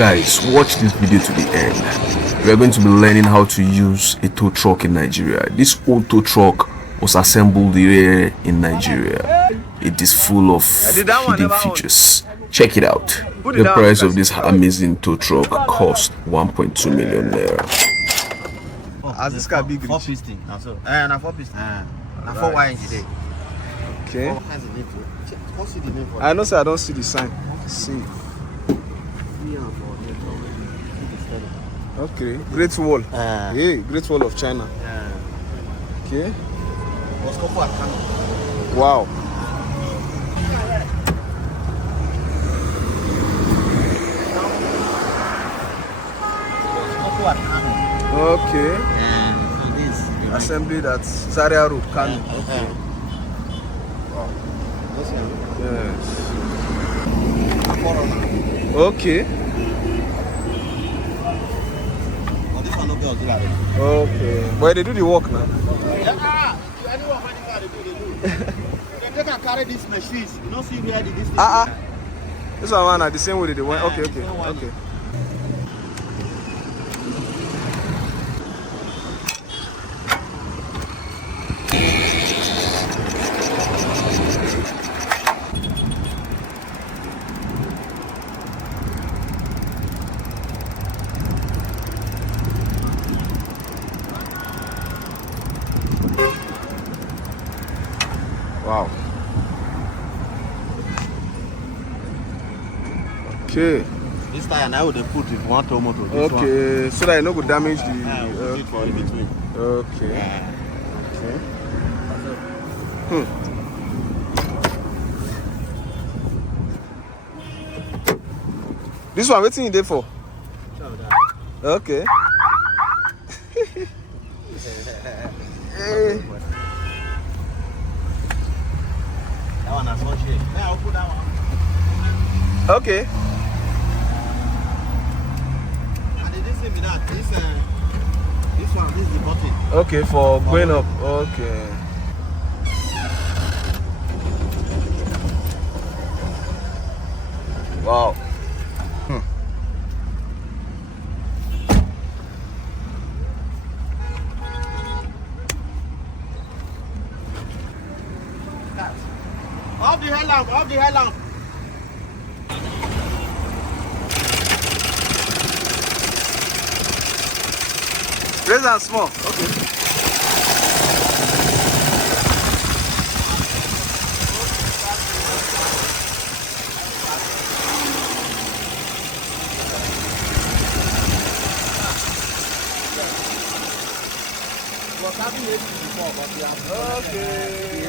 Guys, watch this video to the end. We are going to be learning how to use a tow truck in Nigeria. This old tow truck was assembled here in Nigeria. It is full of hidden features. Check it out. The price of this amazing tow truck cost 1.2 million naira. As this car big, 4 piston. Na 4 piston. Na 4 wire today. Okay. What's the name for? I know, sir. I don't see the sign. See. Okay. Great Wall. Yeah, Great Wall of China. Okay. Wow. Okay. So this Assembly at Zaria Road, Kano. Okay. Wow. Yes. Okay. This one no be auxiliary. Okay. But they do the work now. Yeah. Anyone find the car they do. They can carry these machines. You don't see where this. This one are the same way they went. Okay. Wow. Okay. This tire now would put if one tomato. Okay, so that you no go damage the. Put it for in between. Okay. This one, waiting you there for? Okay. That one has one shape. Yeah, I'll put that one. Okay. And they didn't say me that this one, this is the button. Okay, for going up. Okay. Wow. Off the head lamp. Raise and small. Okay. Was having AC before, but we have Okay.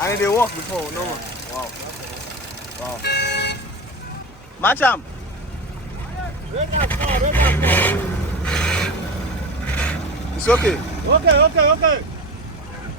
And they work before, no more. Wow. Macham. It's okay. Okay.